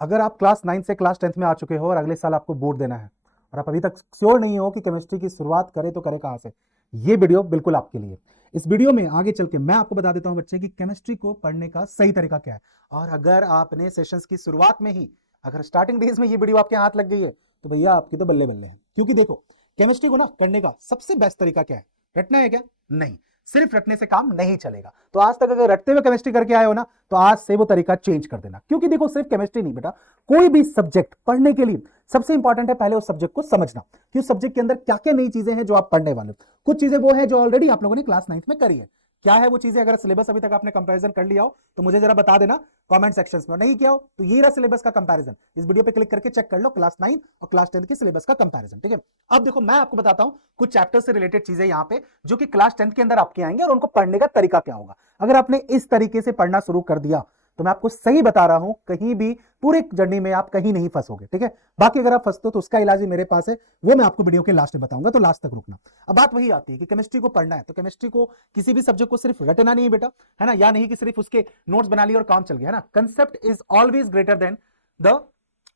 अगर आप क्लास 9 से क्लास 10th में आ चुके हो और अगले साल आपको बोर्ड देना है और आप अभी तक श्योर नहीं हो कि केमिस्ट्री की शुरुआत करें तो करें कहां से, ये वीडियो बिल्कुल आपके लिए। इस वीडियो में आगे चल के मैं आपको बता देता हूं बच्चे कि केमिस्ट्री को पढ़ने का सही तरीका क्या है। और अगर आपने सेशंस की शुरुआत में ही, अगर स्टार्टिंग डेज में ये वीडियो आपके हाथ लग गई है तो भैया आपकी तो बल्ले बल्ले है। क्योंकि देखो, केमिस्ट्री को ना करने का सबसे बेस्ट तरीका क्या है? रटना है क्या? नहीं, सिर्फ रटने से काम नहीं चलेगा। तो आज तक अगर रटते हुए केमिस्ट्री करके आए हो ना, तो आज से वो तरीका चेंज कर देना। क्योंकि देखो, सिर्फ केमिस्ट्री नहीं बेटा, कोई भी सब्जेक्ट पढ़ने के लिए सबसे इंपॉर्टेंट है पहले उस सब्जेक्ट को समझना कि उस सब्जेक्ट के अंदर क्या क्या नई चीजें हैं जो आप पढ़ने वाले हो। कुछ चीजें वो है जो ऑलरेडी आप लोगों ने क्लास 9th में करी है। क्या है वो चीजें? अगर सिलेबस अभी तक आपने कंपैरिजन कर लिया हो तो मुझे जरा बता देना कमेंट सेक्शंस में। नहीं किया हो तो ये रहा सिलेबस का कंपैरिजन। इस वीडियो पे क्लिक करके चेक कर लो क्लास 9 और क्लास 10 की सिलेबस का कंपैरिजन। ठीक है, अब देखो मैं आपको बताता हूं कुछ चैप्टर से रिलेटेड चीजें यहां पे जो कि क्लास 10 के अंदर आपके आएंगे और उनको पढ़ने का तरीका क्या होगा। अगर आपने इस तरीके से पढ़ना शुरू कर दिया तो मैं आपको सही बता रहा हूं, कहीं भी पूरे जर्नी में आप कहीं नहीं फंसोगे। ठीक है, बाकी अगर आप फंसते हो तो उसका इलाज ही मेरे पास है, वो मैं आपको वीडियो के लास्ट में बताऊंगा, तो लास्ट तक रुकना। अब बात वही आती है कि केमिस्ट्री को पढ़ना है तो केमिस्ट्री को किसी भी सब्जेक्ट को सिर्फ रटना नहीं है बेटा, है ना, या नहीं कि सिर्फ उसके नोट्स बना लिए और काम चल गया, है ना। Concept is always greater than the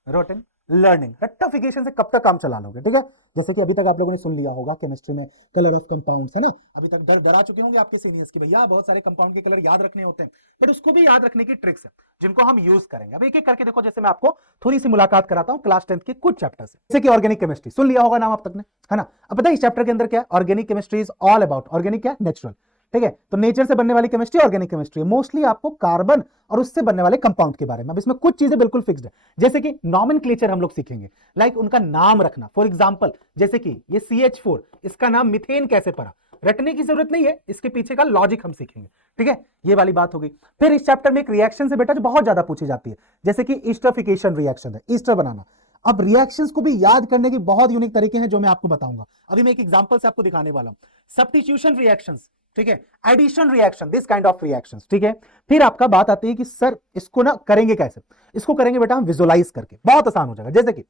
rotten learning. रट्टाफिकेशन से कब तक काम चला लोगे? ठीक है, जैसे कि अभी तक आप लोगों ने सुन लिया होगा केमिस्ट्री में कलर ऑफ कंपाउंड्स, है ना। अभी तक डरा चुके होंगे आपके सीनियर्स कि भैया बहुत सारे कंपाउंड के कलर याद रखने होते हैं, बट उसको भी याद रखने की ट्रिक्स है जिनको हम यूज करेंगे। अब एक एक करके देखो, जैसे मैं आपको थोड़ी सी मुलाकात कराता हूं क्लास 10 के कुछ चैप्टर से। जैसे कि ऑर्गेनिक केमिस्ट्री सुन लिया होगा नाम अब तक ने, है ना। अब पता है इस चैप्टर के अंदर क्या है? Organic chemistry is all about, organic क्या? नेचुरल। ठीक है, तो नेचर से बनने वाली केमिस्ट्री ऑर्गेनिक केमिस्ट्री है। मोस्टली आपको कार्बन और उससे बनने वाले कंपाउंड के बारे में। अब इसमें कुछ चीजें बिल्कुल फिक्स्ड है, जैसे कि नॉमेनक्लेचर हम लोग सीखेंगे, लाइक उनका नाम रखना। फॉर एग्जांपल जैसे कि ये CH4, इसका नाम मिथेन कैसे पड़ा, रटने की जरूरत नहीं है, इसके पीछे का लॉजिक हम सीखेंगे। ठीक है, ये वाली बात हो गई। फिर इस चैप्टर में एक रिएक्शन से बेटा जो बहुत ज्यादा पूछी जाती है, जैसे कि ईस्टरिफिकेशन रिएक्शन है, ईस्टर बनाना। अब रिएक्शंस को भी याद करने के बहुत यूनिक तरीके हैं जो मैं आपको बताऊंगा। अभी मैं एक एग्जांपल से आपको दिखाने वाला हूं। सब्स्टिट्यूशन रिएक्शंस, ठीक है, addition reaction, this kind of reactions. ठीक है, फिर आपका बात आती है कि सर इसको ना करेंगे कैसे? इसको करेंगे बेटा हम विजुअलाइज करके, बहुत आसान हो जाएगा। जैसे कि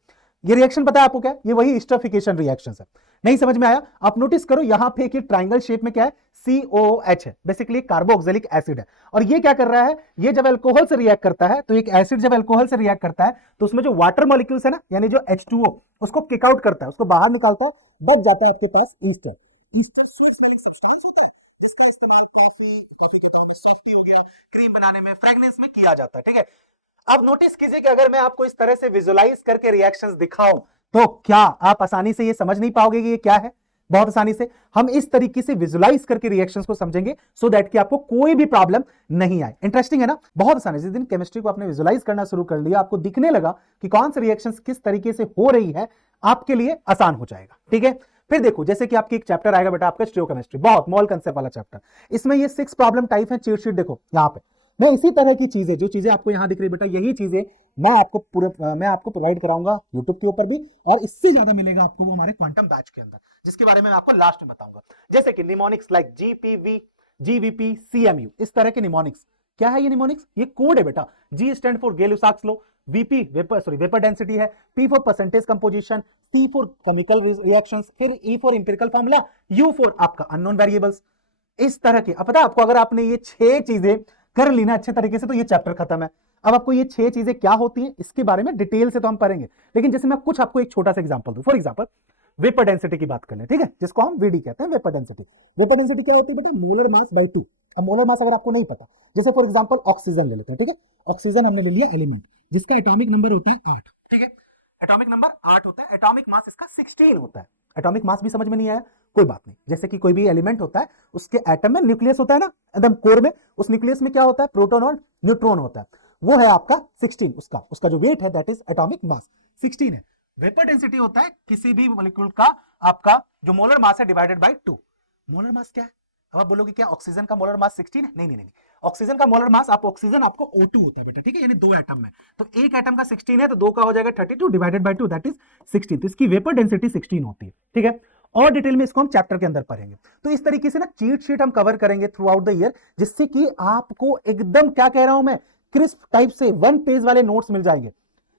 ये रिएक्शन पता है आपको क्या है? ये वही ईस्टरिफिकेशन रिएक्शंस है। नहीं समझ में आया? आप नोटिस करो यहां पे एक ट्राइंगल शेप में क्या है? COOH है, बेसिकली कार्बोक्सिलिक एसिड है। और ये क्या कर रहा है? ये जब अल्कोहल से रिएक्ट करता है, तो एक एसिड जब अल्कोहल से रिएक्ट करता है तो उसमें जो वाटर मॉलिक्यूल्स है ना, यानी जो H2O, उसको किक आउट करता है, उसको बाहर निकालता है, बच जाता है आपके पास ester. Ester sweet smelling substance होता है, इसका इस्तेमाल कॉफी के काम में, सॉफ्ट टी हो गया, क्रीम बनाने में, फ्रेगनेंस में किया जाता है। ठीक है, अब नोटिस कीजिए कि अगर मैं आपको इस तरह से विजुअलाइज करके रिएक्शंस दिखाऊं तो क्या आप आसानी से ये समझ नहीं पाओगे कि ये क्या है? बहुत आसानी से हम इस तरीके से विजुअलाइज करके रिएक्शंस को समझेंगे सो दैट कि आपको कोई भी प्रॉब्लम नहीं आए। इंटरेस्टिंग है ना, बहुत आसान है। जिस दिन केमिस्ट्री को आपने विजुअलाइज करना शुरू कर लिया, आपको दिखने लगा कि कौन सी रिएक्शंस किस तरीके से हो रही है, आपके लिए आसान हो जाएगा। ठीक है, फिर देखो जैसे कि आपकी एक चैप्टर आएगा बेटा आपका स्टीरियोकेमिस्ट्री, बहुत मोल कंसेप्ट वाला चैप्टर। इसमें ये 6 प्रॉब्लम टाइप है, चीट शीट देखो यहां पे। मैं इसी तरह की चीजें, जो चीजें आपको यहां दिख रही बेटा, यही चीजें मैं आपको प्रोवाइड कराऊंगा यूट्यूब के ऊपर भी, और इससे ज्यादा मिलेगा आपको वो हमारे क्वांटम बैच के अंदर, जिसके बारे में मैं आपको लास्ट में बताऊंगा। जैसे कि mnemonics like GPV, GVP, CMU, इस तरह के निमोनिक्स। क्या है ये निमोनिक्स? ये कोड है बेटा। G stand for Gay Lussac's law, VP vapour density है, P for percentage composition, C for chemical reactions, फिर E for empirical formula, U for आपका अननोन वेरिएबल्स। इस तरह के, अब पता है आपको, अगर आपने ये 6 चीजें कर ली ना अच्छे तरीके से तो ये चैप्टर खत्म है। अब आपको ये 6 चीजें क्या होती हैं इसके बारे में डिटेल से तो हम पढ़ेंगे, लेकिन जैसे मैं कुछ आपको एक छोटा सा एग्जांपल दूं। फॉर एग्जांपल वेपर डेंसिटी की बात कर लें, ठीक है, जिसको हम VD कहते हैं, वेपर डेंसिटी। वेपर डेंसिटी क्या होती है बेटा? Molar mass by 2। अब मोलर मास अगर आपको नहीं पता, जैसे फॉर एग्जांपल ऑक्सीजन ले लेते हैं, ठीक है, ऑक्सीजन हमने ले लिया एलिमेंट जिसका एटॉमिक नंबर होता है 8, ठीक है, एटॉमिक नंबर 8 होता है, एटॉमिक मास इसका 16 होता है। एटॉमिक मास भी समझ में नहीं आया, कोई बात नहीं। जैसे कि कोई भी एलिमेंट होता है, उसके एटम में न्यूक्लियस होता है ना, एकदम कोर में, उस न्यूक्लियस में क्या होता है? प्रोटॉन और न्यूट्रॉन होता है। वो है आपका 16, उसका जो वेट है दैट इज एटॉमिक मास 16 है। वेपर डेंसिटी होता है किसी भी मॉलिक्यूल का आपका जो मोलर मास है डिवाइडेड बाय 2। मोलर मास क्या है? अब आप बोलोगे क्या ऑक्सीजन का मोलर मास 16 है? नहीं नहीं नहीं, ऑक्सीजन का मोलर मास, आप ऑक्सीजन आपको O2 होता है बेटा, ठीक है, यानी 2 एटम में, तो एक एटम का 16 है तो 2 का हो जाएगा 32 डिवाइडेड बाय 2 दैट इज 16। तो इसकी वेपर डेंसिटी 16 होती है। ठीक है, और डिटेल में इसको हम चैप्टर के अंदर पढ़ेंगे। तो इस तरीके से ना चीट शीट हम कवर करेंगे थ्रू आउट द ईयर, जिससे कि आपको एकदम, क्या कह रहा हूं मैं, क्रिस्प टाइप से 1 पेज वाले नोट्स मिल जाएंगे।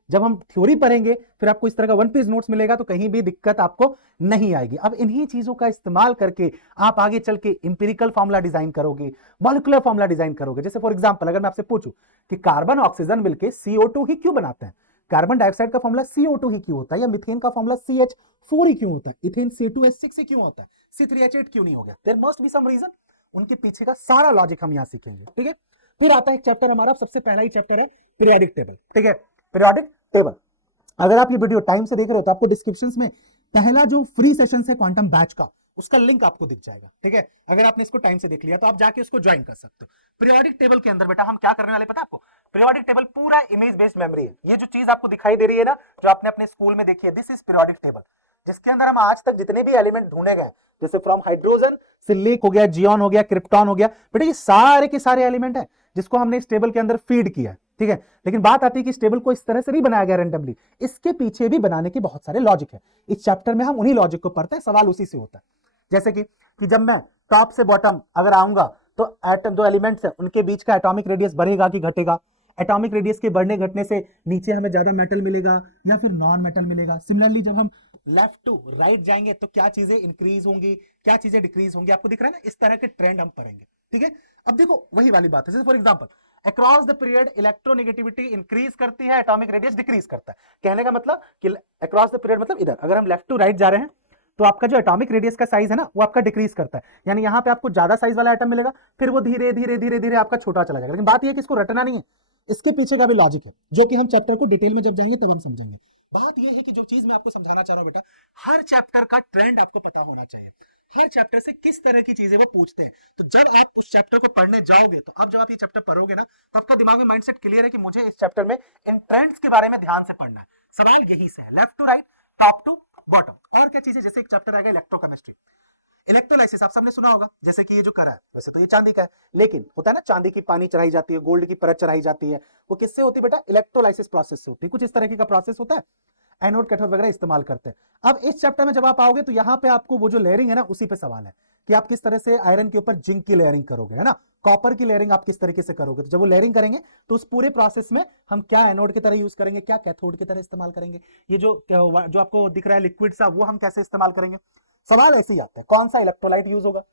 जब हम थ्योरी पढ़ेंगे फिर आपको इस तरह का 1 पेज नोट्स मिलेगा, तो कहीं भी दिक्कत आपको नहीं आएगी। अब इन्हीं चीजों का इस्तेमाल करके आप आगे चल के इंपिरिकल फार्मूला डिजाइन करोगे, मॉलिक्यूलर फार्मूला डिजाइन करोगे। जैसे फॉर एग्जांपल अगर मैं आपसे पूछूं कि कार्बन ऑक्सीजन मिलके CO2 ही क्यों बनाते हैं, कार्बन डाइऑक्साइड का फॉर्मूला CO2 ही क्यों होता है, या मीथेन का फॉर्मूला CH4 ही क्यों होता है, इथेन C2H6 ही क्यों होता है, C3H8 क्यों नहीं हो गया? There must be some reason. उनके पीछे का सारा लॉजिक हम यहां सीखेंगे, ठीक है। फिर आता है एक चैप्टर हमारा, सबसे पहला ही चैप्टर है पीरियोडिक टेबल, ठीक है। पीरियोडिक टेबल, अगर आप ये वीडियो टाइम से देख रहे हो तो आपको डिस्क्रिप्शन में पहला जो फ्री सेशन है क्वांटम बैच का, उसका लिंक आपको दिख जाएगा, ठीक है। अगर आपने इसको टाइम से देख लिया तो आप जाके उसको ज्वाइन कर सकते हो। पीरियोडिक टेबल के अंदर बेटा हम क्या करने वाले पता आपको? पीरियोडिक टेबल पूरा इमेज बेस्ड मेमोरी है। ये जो चीज आपको दिखाई दे रही है ना, जो आपने अपने स्कूल में देखी है, दिस इज पीरियोडिक टेबल, जिसके अंदर हम आज तक जितने भी एलिमेंट ढूंढे गए, जैसे फ्रॉम हाइड्रोजन से लेक हो गया, जियोन हो गया, क्रिप्टॉन हो गया, बेटा ये सारे के सारे एलिमेंट है जिसको हमने इस टेबल के अंदर फीड किया है, ठीक है। लेकिन बात आती है कि इस टेबल को इस तरह से नहीं बनाया गया रैंडमली, इसके पीछे भी बनाने के बहुत सारे लॉजिक है। इस चैप्टर में हम उन्हीं लॉजिक को पढ़ते हैं, सवाल उसी से होता है। जैसे कि जब मैं टॉप से बॉटम अगर आऊंगा तो एटम, जो एलिमेंट्स है उनके बीच का एटॉमिक रेडियस बढ़ेगा कि घटेगा, एटॉमिक रेडियस के बढ़ने घटने से नीचे हमें ज्यादा मेटल मिलेगा या फिर नॉन मेटल मिलेगा। सिमिलरली जब हम लेफ्ट टू राइट जाएंगे तो क्या चीजें इंक्रीज होंगी, क्या चीजें डिक्रीज होंगी, आपको दिख रहा है ना, इस तरह के ट्रेंड हम पढ़ेंगे, ठीक है। अब देखो वही वाली बात है, जैसे for example across the period electronegativity increase करती है, एटॉमिक रेडियस डिक्रीज करता है। कहने का मतलब कि अक्रॉस द पीरियड मतलब इधर अगर हम लेफ्ट टू राइट जा रहे हैं तो आपका जो एटॉमिक रेडियस का साइज है ना, वो आपका डिक्रीज करता है, यानी यहां पे आपको ज्यादा साइज वाला एटम मिलेगा, फिर वो धीरे धीरे धीरे धीरे आपका छोटा चला जाएगा। लेकिन बात यह है कि इसको रटना नहीं है, इसके पीछे का भी लॉजिक है, जो कि हम चैप्टर को डिटेल में जब जाएंगे तब हम समझेंगे। बात यह है कि जो चीज मैं आपको समझाना चाह रहा हूं बेटा, हर चैप्टर का ट्रेंड आपको पता होना चाहिए, हर चैप्टर से किस तरह की चीजें वो पूछते हैं। तो जब आप उस चैप्टर को पढ़ने जाओगे, तो अब जब आप ये चैप्टर पढ़ोगे ना, तो आपका दिमाग में माइंडसेट क्लियर है कि मुझे इस चैप्टर में इन ट्रेंड्स के बारे में ध्यान से पढ़ना है। सवाल यही से है, left to right, top to bottom. और क्या चीजें, जैसे एक चैप्टर आएगा इलेक्ट्रोकेमिस्ट्री, इलेक्ट्रोलाइसिस आप सबने सुना होगा, जैसे कि ये जो करा है, वैसे तो ये चांदी का है, लेकिन होता है ना चांदी की पानी चढ़ाई जाती है, गोल्ड की परत चढ़ाई जाती है, वो किससे होती है बेटा? इलेक्ट्रोलाइसिस प्रोसेस से होती है। कुछ इस तरह का प्रोसेस होता है, एनोड कैथोड वगैरह इस्तेमाल करते हैं। अब इस चैप्टर में जब आप आओगे तो यहाँ पे आपको वो जो लेयरिंग है ना, उसी पे सवाल है कि आप किस तरह से आयरन के ऊपर जिंक की लेयरिंग करोगे, है ना, कॉपर की लेयरिंग आप किस तरीके से करोगे। तो जब वो लेयरिंग करेंगे तो उस पूरे प्रोसेस में हम क्या एनोड की तरह यूज करेंगे, क्या कैथोड की तरह इस्तेमाल करेंगे, ये जो आपको दिख रहा है लिक्विड सा, वो हम कैसे इस्तेमाल करेंगे। सवाल ऐसे ही आता है, कौन सा इलेक्ट्रोलाइट यूज होगा,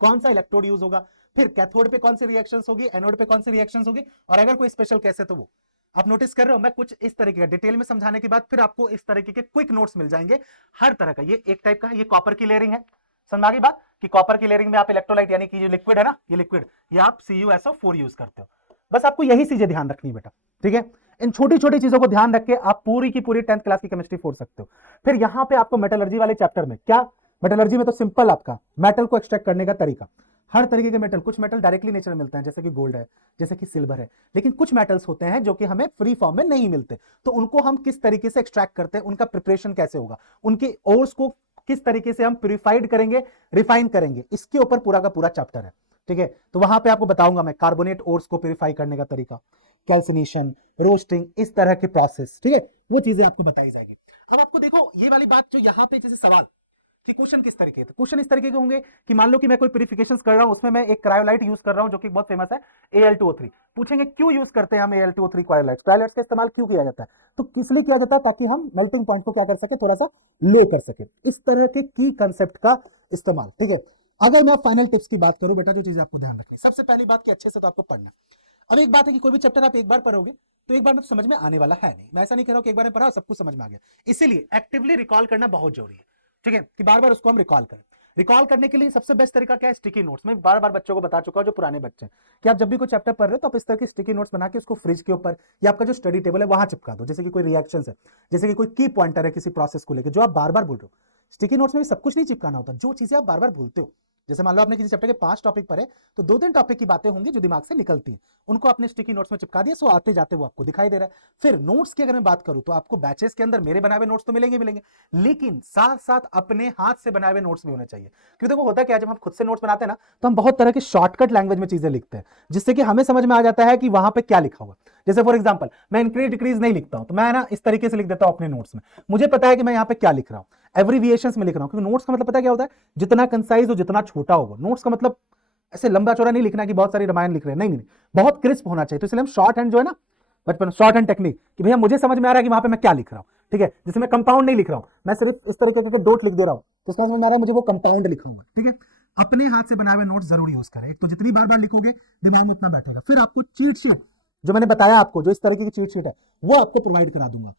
कौन सा इलेक्ट्रोड यूज होगा, फिर कैथोड पे कौन सी रिएक्शंस होगी, एनोड पे कौन सी रिएक्शंस होगी, और अगर कोई स्पेशल केस है तो वो आप नोटिस कर रहे हो। मैं कुछ इस तरीके का डिटेल में समझाने के बाद फिर आपको इस तरीके के क्विक नोट्स मिल जाएंगे हर तरह का। ये एक टाइप का है, ये कॉपर की लेयरिंग है, समझ आ गई बात कि कॉपर की लेयरिंग में आप इलेक्ट्रोलाइट यानी कि जो लिक्विड है ना, ये लिक्विड, ये आप CuSO4 यूज करते हो। बस आपको यही चीजें ध्यान रखनी बेटा, ठीक है। इन छोटी छोटी चीजों को ध्यान रख के आप पूरी की पूरी 10th क्लास की केमिस्ट्री फोड़ सकते हो। फिर यहां पे आपको मेटलर्जी वाले चैप्टर में क्या, मेटलर्जी में तो सिंपल आपका मेटल को एक्सट्रैक्ट करने का तरीका, हर तरीके के मेटल, कुछ मेटल डायरेक्टली नेचर में मिलते हैं जैसे कि गोल्ड है, जैसे कि सिल्वर है, लेकिन कुछ मेटल्स होते हैं जो कि हमें फ्री फॉर्म में नहीं मिलते, तो उनको हम किस तरीके से एक्सट्रैक्ट करते हैं, उनका प्रिपरेशन कैसे होगा, उनके ओर्स को किस तरीके से हम प्यूरिफाइड करेंगे, रिफाइन करेंगे, इसके ऊपर पूरा का पूरा चैप्टर है, ठीक है। तो वहां पे आपको बताऊंगा मैं कार्बोनेट ओर्स को प्यूरिफाई करने का तरीका, कैल्सिनेशन, रोस्टिंग, इस तरह के प्रोसेस, ठीक है, वो चीजें आपको बताई जाएगी। अब आपको देखो ये वाली बात जो यहाँ पे जैसे सवाल कि क्वेश्चन किस तरीके के, क्वेश्चन इस तरीके के होंगे कि मान लो कि मैं कोई प्यूरिफिकेशन कर रहा हूं, उसमें मैं एक क्रायोलाइट यूज कर रहा हूं जो कि बहुत फेमस है, Al2O3। पूछेंगे क्यों यूज करते हैं हम Al2O3 क्रायोलाइट, क्रायोलाइट का इस्तेमाल क्यों किया जाता है, तो किस लिए किया जाता है, ताकि हम मेल्टिंग पॉइंट को क्या कर सके, थोड़ा सा ले कर सके, इस तरह के की कंसेप्ट का इस्तेमाल, ठीक है। अगर मैं फाइनल टिप्स की बात करूं बेटा, जो चीजें आपको ध्यान रखनी, सबसे पहली बात कि अच्छे से तो आपको पढ़ना। अब एक बात है कि कोई भी चैप्टर आप एक बार पढ़ोगे तो एक बार में तो समझ में आने वाला है नहीं, मैं ऐसा नहीं कह रहा हूं कि एक बार में पढ़ा सब कुछ समझ में आ गया, इसीलिए एक्टिवली रिकॉल करना बहुत जरूरी है, ठीक है, कि बार बार उसको हम रिकॉल करें। रिकॉल करने के लिए सबसे बेस्ट तरीका क्या है, स्टिकी नोट्स। मैं बार बार बच्चों को बता चुका हूं जो पुराने बच्चे हैं कि आप जब भी कोई चैप्टर पढ़ रहे हो तो आप इस तरह की स्टिकी नोट्स बना के उसको फ्रिज के ऊपर या आपका जो स्टडी टेबल है वहां चिपका दो, जैसे कि कोई रिएक्शन है, जैसे कि कोई की पॉइंटर है किसी प्रोसेस को लेकर जो आप बार बार बोल रहे हो। स्टिकी नोट्स में भी सब कुछ नहीं चिपकाना होता, जो चीजें आप बार बार भूलते हो, जैसे मान लो आपने किसी चैप्टर के 5 टॉपिक पढ़े तो 2-3 टॉपिक की बातें होंगी जो दिमाग से निकलती हैं, उनको आपने स्टिकी नोट्स में चिपका दिया, सो आते जाते वो आपको दिखाई दे रहा है। फिर नोट्स की अगर मैं बात करूं तो आपको बैचेस के अंदर मेरे बनाए हुए नोट्स तो मिलेंगे मिलेंगे, लेकिन साथ साथ अपने हाथ से बनाए हुए नोट्स भी होने चाहिए। क्योंकि देखो होता क्या है, जब हम खुद से नोट्स बनाते हैं ना तो हम बहुत तरह के शॉर्टकट लैंग्वेज में चीजें लिखते हैं, जिससे कि हमें समझ में आ जाता है कि वहां पे क्या लिखा हुआ। जैसे फॉर एग्जांपल मैं इंक्रीज डिक्रीज नहीं लिखता हूं, तो मैं ना इस तरीके से लिख देता हूं अपने नोट्स में, मुझे पता है कि मैं यहाँ पे क्या लिख रहा हूं, एब्रीविएशंस में लिख रहा हूं, क्योंकि नोट्स का मतलब पता है क्या होता है, जितना कंसाइज हो जितना छोटा होगा। नोट्स का मतलब ऐसे लंबा चौड़ा नहीं लिखना कि बहुत सारी रामायण लिख रहे हैं, नहीं नहीं, बहुत क्रिस्प होना चाहिए। तो इसलिए हम शॉर्ट हैंड जो है ना, बचपन शॉर्ट हैंड टेक्निक कि भैया मुझे समझ में आ रहा है कि वहां पे मैं क्या लिख रहा हूं, ठीक है। जैसे मैं कंपाउंड नहीं लिख रहा हूं, मैं सिर्फ इस तरीके के डॉट लिख दे रहा हूं, तो इसका समझ में आ रहा है मुझे वो कंपाउंड लिखा हुआ, ठीक है। अपने हाथ से बनाए हुए नोट्स जरूर यूज करें, एक तो जितनी बार बार लिखोगे दिमाग में उतना बैठेगा। फिर आपको चीट शीट जो मैंने बताया आपको, जो इस तरीके की चीट शीट है वो आपको प्रोवाइड करा दूंगा।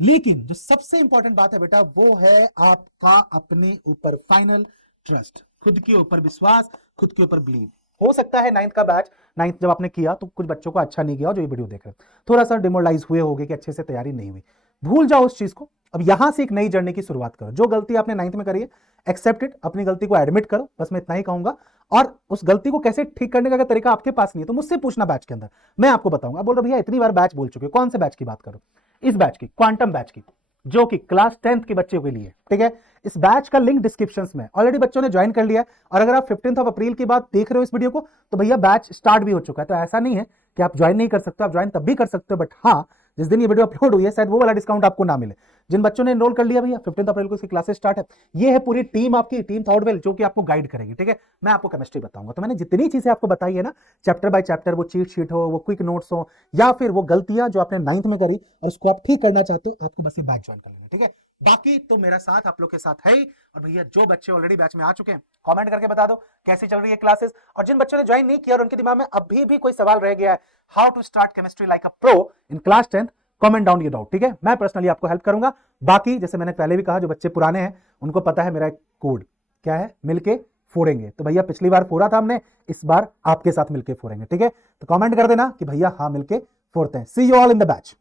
लेकिन जो सबसे इंपॉर्टेंट बात है बेटा वो है आपका अपने ऊपर फाइनल ट्रस्ट, खुद के ऊपर विश्वास, खुद के ऊपर बिलीव। हो सकता है नाइन्थ का बैच, नाइन्थ जब आपने किया तो कुछ बच्चों को अच्छा नहीं गया जो ये वीडियो देख रहे हैं, थोड़ा सा डिमोरलाइज हुए होगे कि अच्छे से तैयारी नहीं हुई। भूल जाओ उस चीज को, अब यहां से एक नई जर्नी की शुरुआत करो। जो गलती आपने नाइन्थ में करी है, एक्सेप्ट इट, अपनी गलती को एडमिट करो, बस मैं इतना ही कहूंगा। और उस गलती को कैसे ठीक करने का अगर तरीका आपके पास नहीं है तो मुझसे पूछना बैच के अंदर, मैं आपको बताऊंगा। बोल रहे भैया इतनी बार बैच बोल चुके हो, कौन से बैच की बात करो? इस बैच की, क्वांटम बैच की, जो कि क्लास 10th के बच्चों के लिए, ठीक है। इस बैच का लिंक डिस्क्रिप्शन में, ऑलरेडी बच्चों ने ज्वाइन कर लिया है। और अगर आप 15 अप्रैल के बाद देख रहे हो इस वीडियो को तो भैया बैच स्टार्ट भी हो चुका है। तो ऐसा नहीं है कि आप ज्वाइन नहीं कर सकते, आप ज्वाइन तब भी कर सकते हो, बट हाँ, जिस दिन ये वीडियो अपलोड हुई है शायद वो वाला डिस्काउंट आपको ना मिले। जिन बच्चों ने एनरोल कर लिया भैया 15 अप्रैल को इसकी क्लासेस स्टार्ट है। ये है पूरी टीम, आपकी टीम थॉटवेल, जो कि आपको गाइड करेगी, ठीक है। मैं आपको केमिस्ट्री बताऊंगा। तो मैंने जितनी चीजें आपको बताई है ना, चैप्टर बाय चैप्टर, वो चीट शीट हो, वो क्विक नोट्स हो, या फिर वो गलतियां जो आपने नाइन्थ में करी और उसको आप ठीक करना चाहते हो, आपको बस ये बैच ज्वाइन कर लेना, ठीक है। बाकी तो मेरा साथ आप लोग के साथ है ही। और भैया जो बच्चे ऑलरेडी बैच में आ चुके हैं, कमेंट करके बता दो कैसी चल रही है क्लासेस। और जिन बच्चों ने ज्वाइन नहीं किया और उनके दिमाग में अभी भी कोई सवाल रह गया है, how to start chemistry like a pro in class 10th, comment down your doubt, ठीक है। मैं पर्सनली आपको हेल्प करूंगा। बाकी जैसे मैंने पहले भी कहा, जो बच्चे पुराने हैं उनको पता है मेरा एक कोड क्या है, मिलके फोड़ेंगे। तो भैया पिछली बार फोड़ा था हमने, इस बार आपके साथ मिलके फोड़ेंगे, ठीक है। तो कमेंट कर देना कि भैया हाँ मिलके फोड़ते हैं। See you all in the batch.